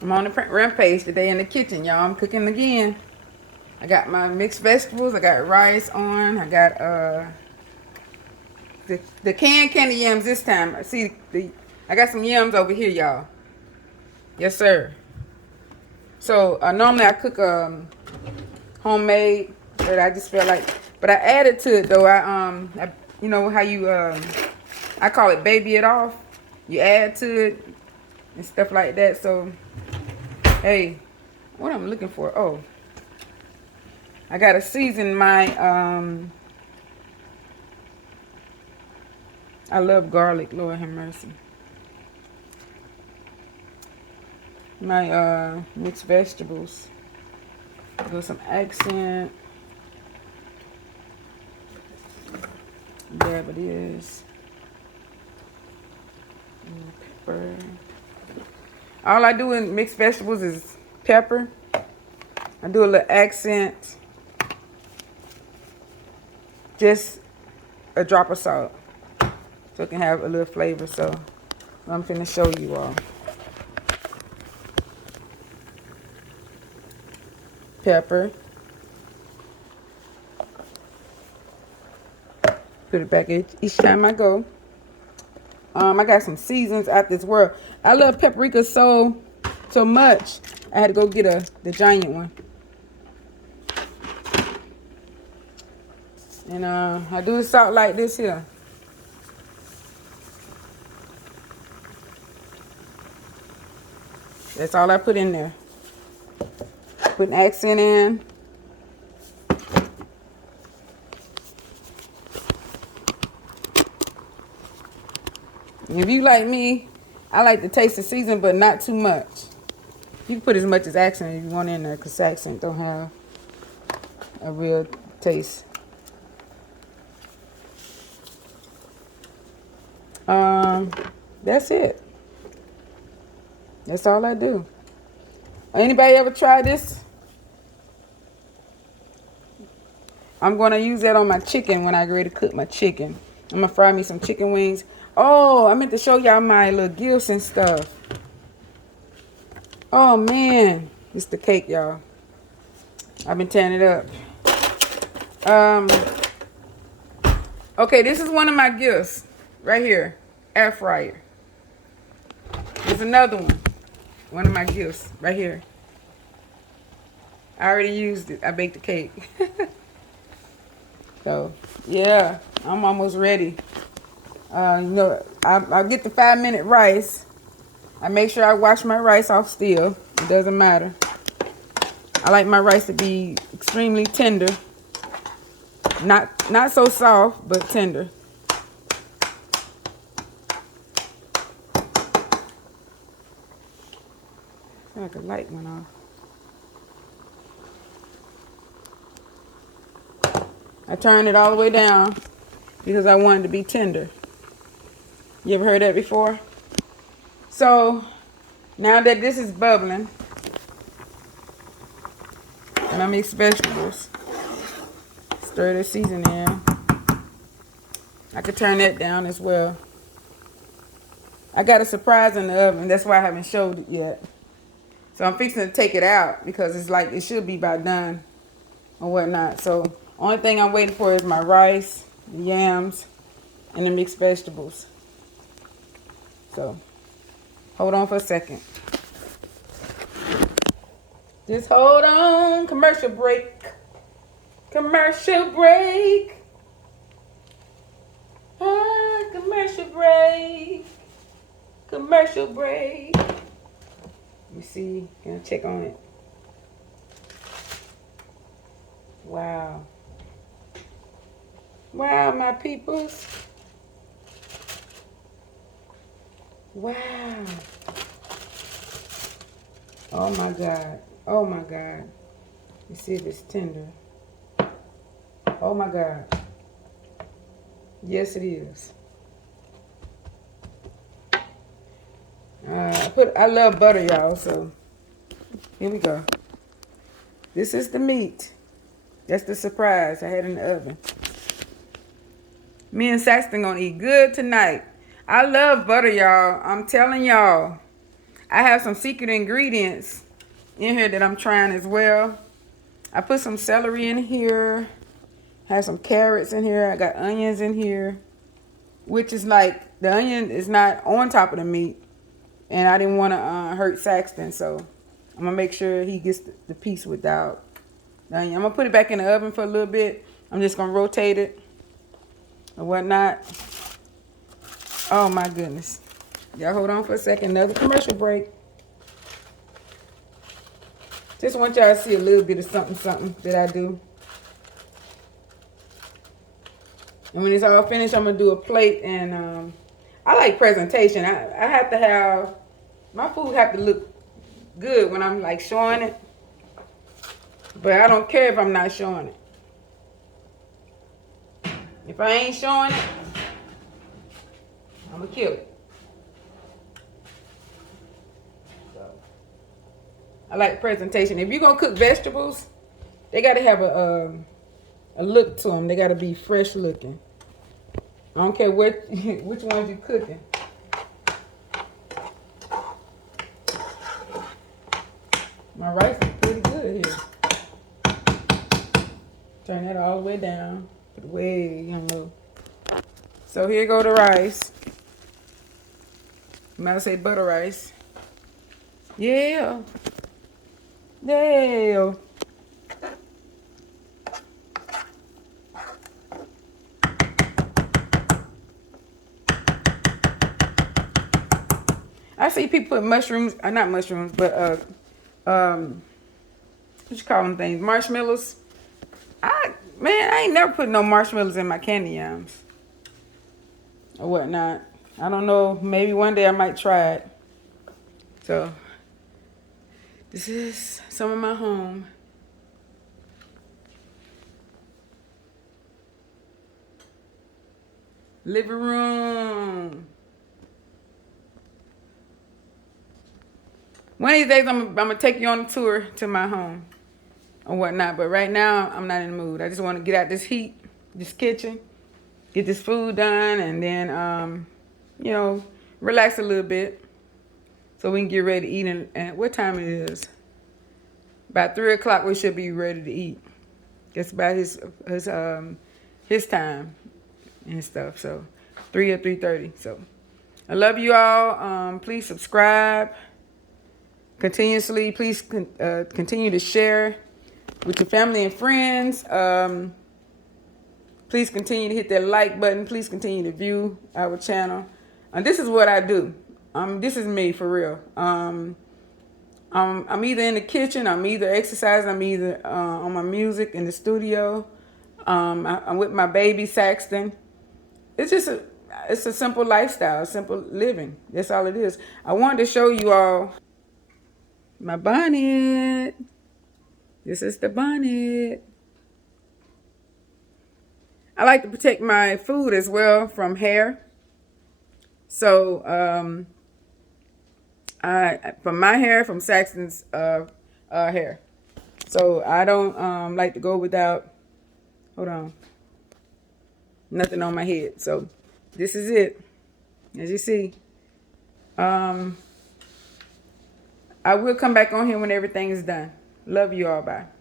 I'm on the rampage today in the kitchen, y'all. I'm cooking again. I got my mixed vegetables. I got rice on. I got the canned candy yams this time. I got some yams over here, y'all. Yes, sir. So normally I cook homemade, but I just felt like, but I added to it though. You know how you I call it baby it off. You add to it and stuff like that. So hey, what I'm looking for? Oh, I gotta season my I love garlic. Lord have mercy. My mixed vegetables. With some accent. There it is. Pepper. All I do in mixed vegetables is pepper. I do a little accent. Just a drop of salt. So it can have a little flavor. So I'm finna show you all. Pepper. Put it back each time I go. I got some seasons out this world. I love paprika so much. I had to go get the giant one. And I do the salt like this here. That's all I put in there. Put an accent in. If you like me, I like the taste of season, but not too much. You can put as much as accent if you want in there, because accent don't have a real taste. That's it. That's all I do. Anybody ever try this? I'm going to use that on my chicken when I get ready to cook my chicken. I'm going to fry me some chicken wings. Oh, I meant to show y'all my little gifts and stuff. Oh, man. It's the cake, y'all. I've been tearing it up. Okay, this is one of my gifts. Right here. Air fryer. There's another one. One of my gifts. Right here. I already used it. I baked the cake. So, yeah. I'm almost ready. You know, I get the 5-minute rice. I make sure I wash my rice off still. It doesn't matter. I like my rice to be extremely tender. Not so soft, but tender. I feel like a light went off. I turned it all the way down because I wanted to be tender. You ever heard that before? So, now that this is bubbling, and I mix vegetables, stir the seasoning in. I could turn that down as well. I got a surprise in the oven. That's why I haven't showed it yet. So I'm fixing to take it out because it's like it should be about done or whatnot. So only thing I'm waiting for is my rice, the yams, and the mixed vegetables. So hold on for a second. Just hold on. Commercial break. Commercial break. Commercial break. Commercial break. Let me see. Gonna check on it. Wow. Wow, my peoples. Wow. Oh my God. Oh my God. Let's see if it's tender. Oh my God. Yes, it is. I love butter, y'all, so here we go. This is the meat. That's the surprise I had in the oven. Me and Saxton gonna eat good tonight. I love butter, y'all. I'm telling y'all. I have some secret ingredients in here that I'm trying as well. I put some celery in here. Have some carrots in here. I got onions in here, which is like the onion is not on top of the meat, and I didn't want to hurt Saxton, so I'm gonna make sure he gets the piece without the onion. I'm gonna put it back in the oven for a little bit. I'm just gonna rotate it or whatnot. Oh my goodness. Y'all hold on for a second. Another commercial break. Just want y'all to see a little bit of something that I do. And when it's all finished, I'm going to do a plate. And I like presentation. I have to have, my food have to look good when I'm like showing it. But I don't care if I'm not showing it. If I ain't showing it, I'm going to kill it. I like presentation. If you're going to cook vegetables, they got to have a look to them. They got to be fresh looking. I don't care which ones you're cooking. My rice is pretty good here. Turn that all the way down. Put it way on low. So here go the rice. You might say butter rice. Yeah. Yeah. I see people put mushrooms, not mushrooms, but what you call them things? Marshmallows. I ain't never put no marshmallows in my candy yams or whatnot. I don't know. Maybe one day I might try it. So this is some of my home. Living room. One of these days I'm gonna take you on a tour to my home or whatnot. But right now I'm not in the mood. I just want to get out this heat, this kitchen, get this food done, and then you know, relax a little bit so we can get ready to eat. And what time it is? About 3 o'clock we should be ready to eat. It's about his time and stuff. So 3 or 3:30. So I love you all. Please subscribe continuously. Please continue to share with your family and friends. Please continue to hit that like button. Please continue to view our channel. And this is what I do. This is me for real. I'm either in the kitchen, I'm either exercising, I'm either on my music in the studio. I'm with my baby Saxton. It's a simple lifestyle, simple living. That's all it is. I wanted to show you all my bonnet. This is the bonnet. I like to protect my food as well from hair. So from my hair, from Saxton's hair. So I don't like to go without, hold on, nothing on my head. So this is it. As you see, I will come back on here when everything is done. Love you all. Bye.